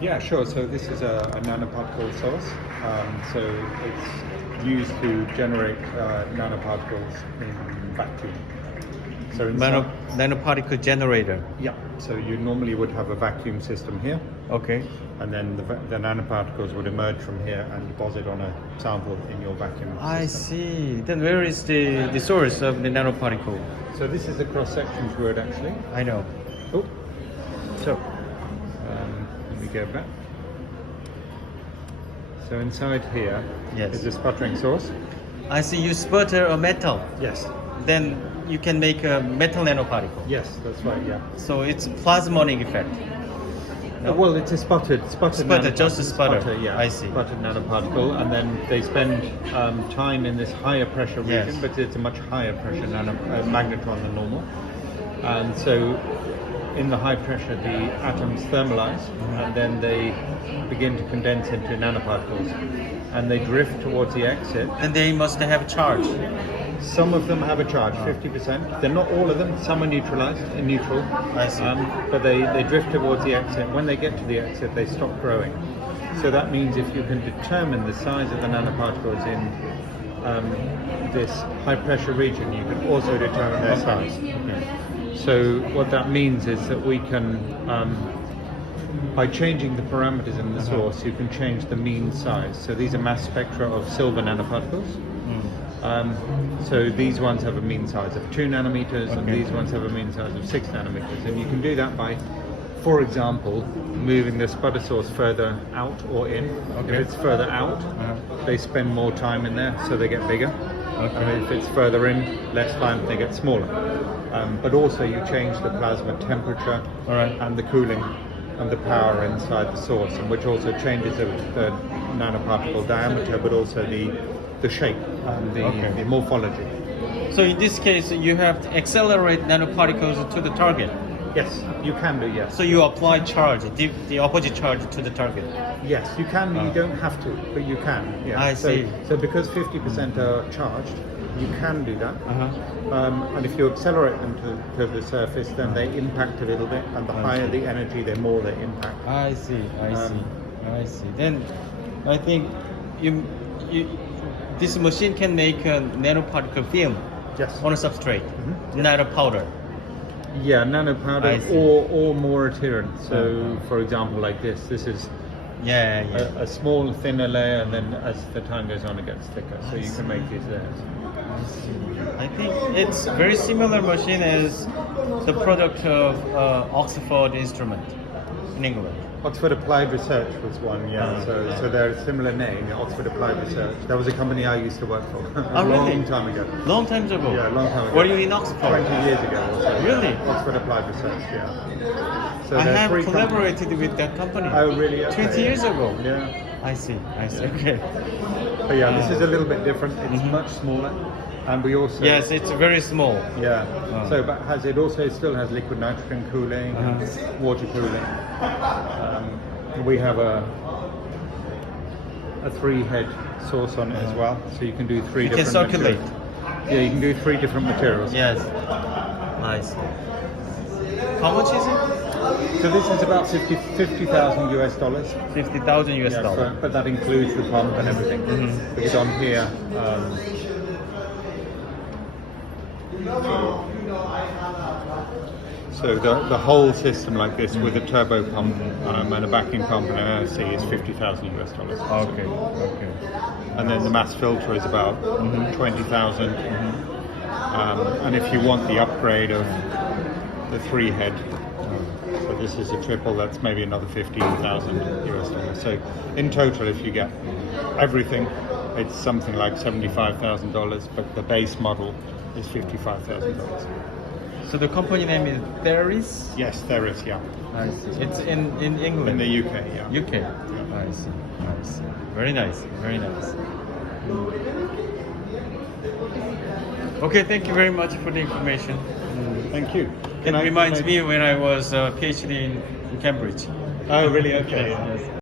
Yeah, sure. So this is a nanoparticle source. So it's used to generate nanoparticles in vacuum. So inside, Nanoparticle generator. yeah. So you normally would have a vacuum system here, Okay. and then the nanoparticles would emerge from here and deposit on a sample in your vacuum I system. see. Then where is the source of the nanoparticle? So this is a cross-section fluid actually. I know. Oh, so let me go back. So inside here Yes. is a sputtering source. I see you sputter a metal. Yes. Then you can make a metal nanoparticle. Yes, that's right. Yeah. So it's plasmonic effect. No? Well, it's a sputtered Sputter, just a sputter. yeah. I see. Sputtered nanoparticle, and then they spend time in this higher pressure region, Yes. but it's a much higher pressure magnetron than normal. And so, in the high pressure, the atoms thermalize, and then they begin to condense into nanoparticles, and they drift towards the exit. And they must have charge. Some of them have a charge, 50%. They're not all of them. Some are neutralized, in neutral. I see. But they drift towards the exit. When they get to the exit, they stop growing. So that means if you can determine the size of the nanoparticles in this high pressure region, you can also determine their size. Okay. So what that means is that we can, by changing the parameters in the source, you can change the mean size. So these are mass spectra of silver nanoparticles. So these ones have a mean size of 2 nanometers, and Okay. these ones have a mean size of 6 nanometers. And you can do that by, for example, moving the sputter source further out or in. Okay. If it's further out, they spend more time in there, so they get bigger. Okay. And if it's further in, less time, they get smaller. But also you change the plasma temperature All right. and the cooling and the power inside the source, and which also changes the nanoparticle diameter, but also the shape and Okay. the morphology. So in this case, you have to accelerate nanoparticles to the target. Yes, you can do, yes. So you apply charge, the opposite charge to the target. Yes, you can, you don't have to, but you can. Yeah. I see. So because 50% are charged, you can do that. Uh-huh. And if you accelerate them to the surface, then they impact a little bit, and the higher the energy, the more they impact. I see. I see. Then I think you this machine can make a nanoparticle film Yes. on a substrate, not a powder. Yeah, I nanopowder see. or more adherent. So, for example, like this is Yeah. a small, thinner layer, and then as the time goes on, it gets thicker. So you can make these layers. I see. I think it's very similar machine as the product of Oxford Instrument in England. Oxford Applied Research was one, yeah. So they're a similar name, Oxford Applied Research. That was a company I used to work for a Oh, really? long time ago. Long time ago. Yeah, a long time ago. Were you in Oxford? 20 years ago or so. Really? Oxford Applied Research, yeah. So I there are have 3 collaborated with that company. Oh, really? Okay. 20 years ago. Yeah. I see. Okay. But yeah, this is a little bit different. It's much smaller, and we also Yes, it's very small. yeah. Oh. So, but it also still has liquid nitrogen cooling, and water cooling. We have a 3-head source on it as well, so you can do 3 You can different. circulate. materials. Yeah, you can do 3 different materials. Yes. I see. How much is it? So this is about $50,000 US dollars. 50,000 US Yeah, dollars. but that includes the pump and everything. Because on here, so the whole system like this with a turbo pump and a backing pump and an LC is $50,000 US dollars. Okay. And then the mass filter is about 20,000. And if you want the upgrade of the 3-head, so this is a triple, that's maybe another 15,000 US dollars. So in total, if you get everything, it's something like $75,000, but the base model is $55,000. So the company name is THERIS? Yes, there is, yeah. I see. It's in England. In the UK, yeah. UK. I see. Very nice. Okay, thank you very much for the information. Thank you. It reminds me when I was a PhD in Cambridge. Oh, really? Okay. Yes.